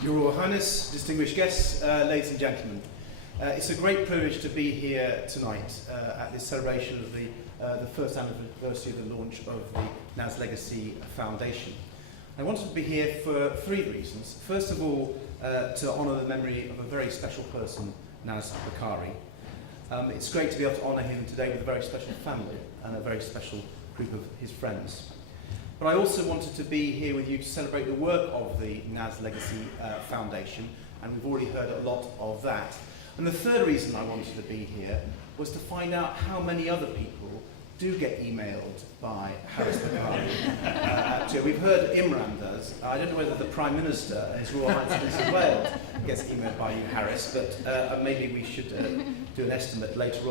Your Royal Highness, distinguished guests, ladies and gentlemen, it's a great privilege to be here tonight at this celebration of the first anniversary of the launch of the Naz Legacy Foundation. I wanted to be here for three reasons. First of all, to honour the memory of a very special person, Naz Bokhari. It's great to be able to honour him today with a very special family and a very special group of his friends. But I also wanted to be here with you to celebrate the work of the Naz Legacy Foundation, and we've already heard a lot of that. And the third reason I wanted to be here was to find out how many other people do get emailed by Harris Bokhari. We've heard Imran does. I don't know whether the Prime Minister, His Royal Highness of Wales, gets emailed by you, Harris, but maybe we should do an estimate later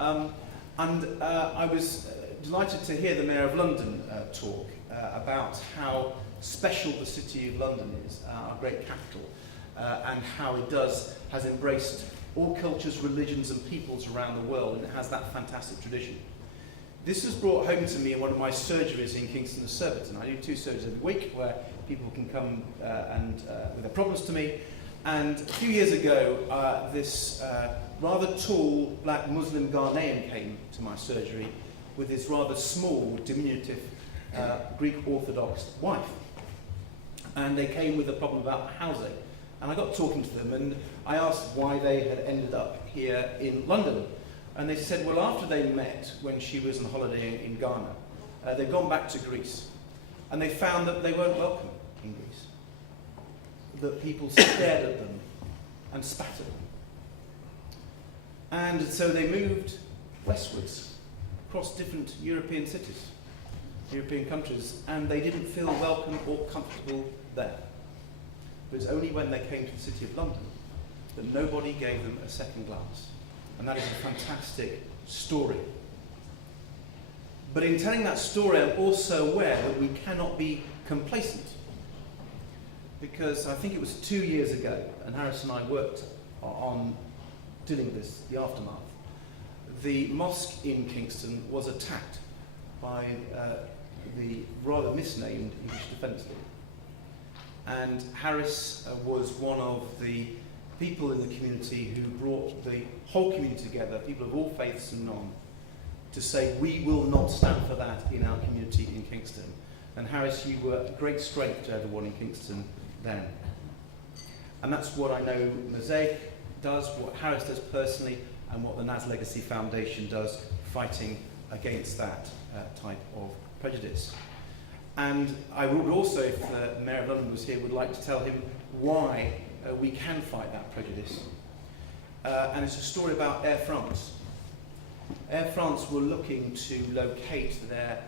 on. I was delighted to hear the Mayor of London talk about how special the City of London is, our great capital, and how it has embraced all cultures, religions and peoples around the world, and it has that fantastic tradition. This was brought home to me in one of my surgeries in Kingston and Surbiton. I do 2 surgeries every week where people can come with their problems to me. And a few years ago, this rather tall black Muslim Ghanaian came to my surgery with his rather small, diminutive Greek Orthodox wife. And they came with a problem about housing. And I got talking to them, and I asked why they had ended up here in London. And they said, well, after they met when she was on holiday in Ghana, they'd gone back to Greece. And they found that they weren't welcome in Greece. That people stared at them and spat at them. And so they moved westwards across different European cities, European countries, and they didn't feel welcome or comfortable there. It was only when they came to the City of London that nobody gave them a second glance. And that is a fantastic story. But in telling that story, I'm also aware that we cannot be complacent. Because I think it was 2 years ago, and Harris and I worked on dealing with this, the aftermath. The mosque in Kingston was attacked by the rather misnamed English Defence League. And Harris was one of the people in the community who brought the whole community together, people of all faiths and none, to say we will not stand for that in our community in Kingston. And Harris, you were a great strength to everyone in Kingston then. And that's what I know Mosaic does, what Harris does personally, and what the Naz Legacy Foundation does, fighting against that type of prejudice. And I would also, if the Mayor of London was here, would like to tell him why we can fight that prejudice. And it's a story about Air France. Air France were looking to locate their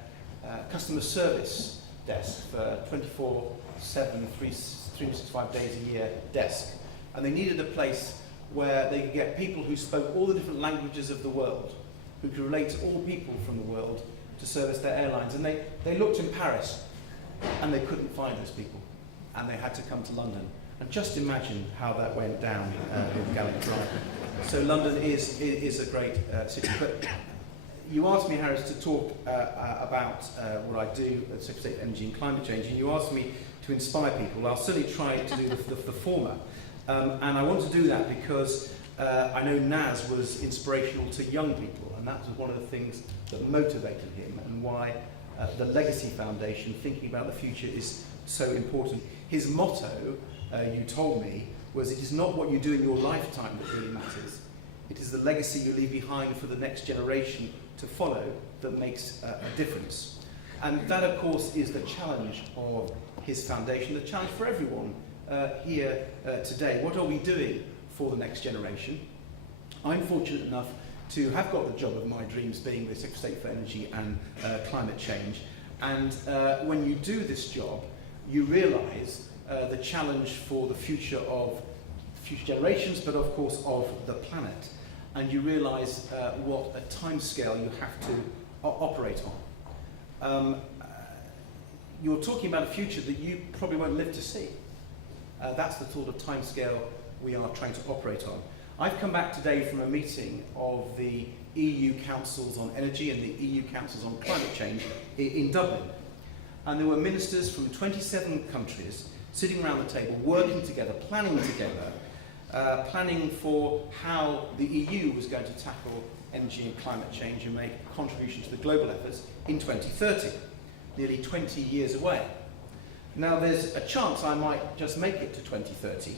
customer service desk for 24/7, 365 days a year desk. And they needed a place where they could get people who spoke all the different languages of the world, who could relate to all people from the world to service their airlines. And they looked in Paris, and they couldn't find those people. And they had to come to London. And just imagine how that went down in Gallant Drive. So London is a great city. But you asked me, Harris, to talk about what I do at Secretary of State for Energy and Climate Change, and you asked me to inspire people. I'll certainly try to do the former. And I want to do that because I know Naz was inspirational to young people, and that was one of the things that motivated him, and why the Legacy Foundation, thinking about the future, is so important. His motto, you told me, was it is not what you do in your lifetime that really matters. It is the legacy you leave behind for the next generation to follow that makes a difference. And that, of course, is the challenge of his foundation, the challenge for everyone here today. What are we doing for the next generation? I'm fortunate enough to have got the job of my dreams, being the Secretary of State for Energy and Climate Change. And when you do this job, you realise the challenge for the future of future generations, but of course of the planet. And you realise what a timescale you have to operate on. You're talking about a future that you probably won't live to see. That's the sort of timescale we are trying to operate on. I've come back today from a meeting of the EU Councils on Energy and the EU Councils on Climate Change in Dublin. And there were ministers from 27 countries sitting around the table, working together, planning together, planning for how the EU was going to tackle energy and climate change and make a contribution to the global efforts in 2030, nearly 20 years away. Now there's a chance I might just make it to 2030,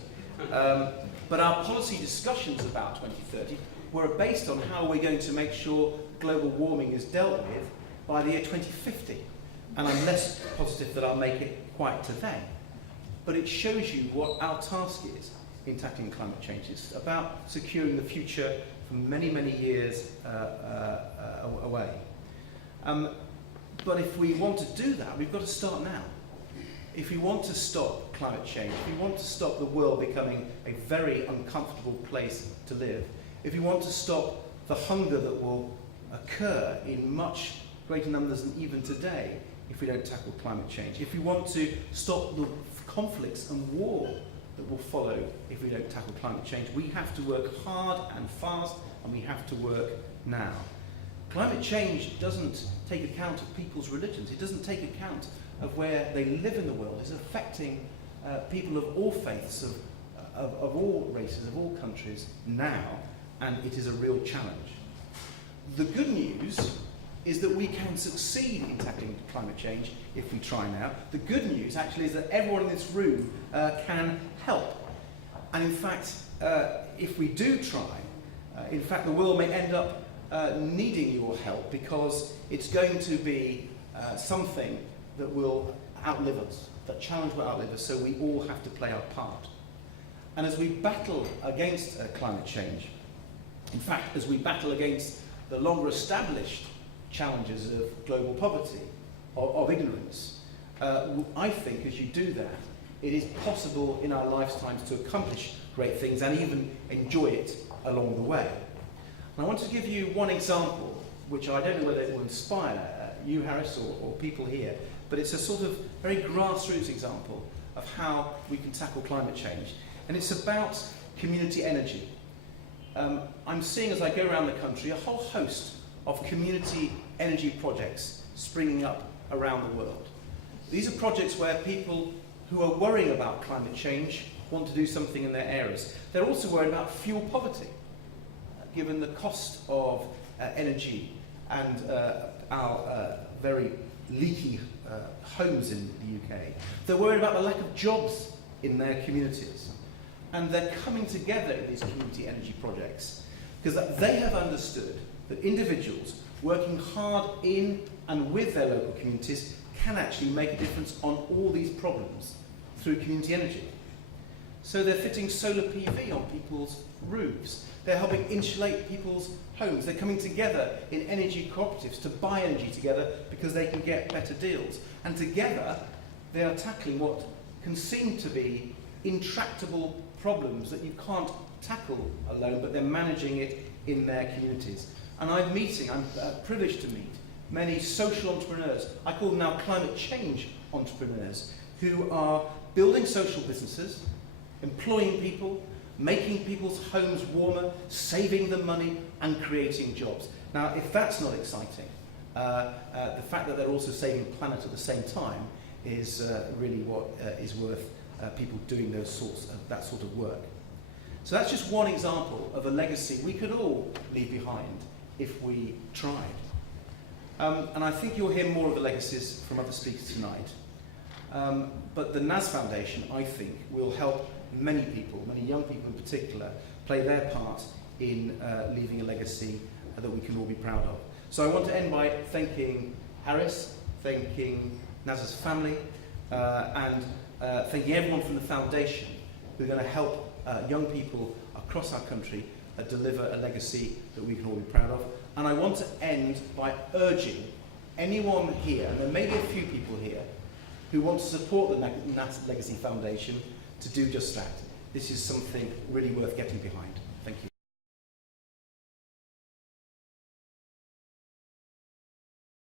but our policy discussions about 2030 were based on how we're going to make sure global warming is dealt with by the year 2050. And I'm less positive that I'll make it quite to then. But it shows you what our task is in tackling climate change. It's about securing the future for many, many years away. But if we want to do that, we've got to start now. If we want to stop climate change, if we want to stop the world becoming a very uncomfortable place to live, if we want to stop the hunger that will occur in much greater numbers than even today if we don't tackle climate change, if we want to stop the conflicts and war that will follow if we don't tackle climate change, we have to work hard and fast, and we have to work now. Climate change doesn't take account of people's religions. It doesn't take account of where they live in the world. It's affecting people of all faiths, of all races, of all countries now, and it is a real challenge. The good news is that we can succeed in tackling climate change if we try now. The good news actually is that everyone in this room can help. And in fact, if we do try, in fact the world may end up needing your help, because it's going to be something that will outlive us, that challenge will outlive us, so we all have to play our part. And as we battle against climate change, in fact, as we battle against the longer established challenges of global poverty, of ignorance, I think as you do that, it is possible in our lifetimes to accomplish great things and even enjoy it along the way. And I want to give you one example, which I don't know whether it will inspire you, Harris, or people here, but it's a sort of very grassroots example of how we can tackle climate change. And it's about community energy. I'm seeing as I go around the country a whole host of community energy projects springing up around the world. These are projects where people who are worrying about climate change want to do something in their areas. They're also worried about fuel poverty, given the cost of energy and our very leaky homes in the UK. They're worried about the lack of jobs in their communities. And they're coming together in these community energy projects because they have understood that individuals working hard in and with their local communities can actually make a difference on all these problems through community energy. So they're fitting solar PV on people's roofs. They're helping insulate people's homes. They're coming together in energy cooperatives to buy energy together because they can get better deals. And together, they are tackling what can seem to be intractable problems that you can't tackle alone, but they're managing it in their communities. And I'm privileged to meet many social entrepreneurs. I call them now climate change entrepreneurs, who are building social businesses, employing people, making people's homes warmer, saving them money, and creating jobs. Now, if that's not exciting, the fact that they're also saving the planet at the same time is really what is worth people doing that sort of work. So that's just one example of a legacy we could all leave behind if we tried. And I think you'll hear more of the legacies from other speakers tonight. But the Naz Foundation, I think, will help many people, many young people in particular, play their part in leaving a legacy that we can all be proud of. So I want to end by thanking Harris, thanking Naz's family, and thanking everyone from the foundation who are going to help young people across our country deliver a legacy that we can all be proud of. And I want to end by urging anyone here, and there may be a few people here, who want to support the Naz Legacy Foundation to do just that. This is something really worth getting behind.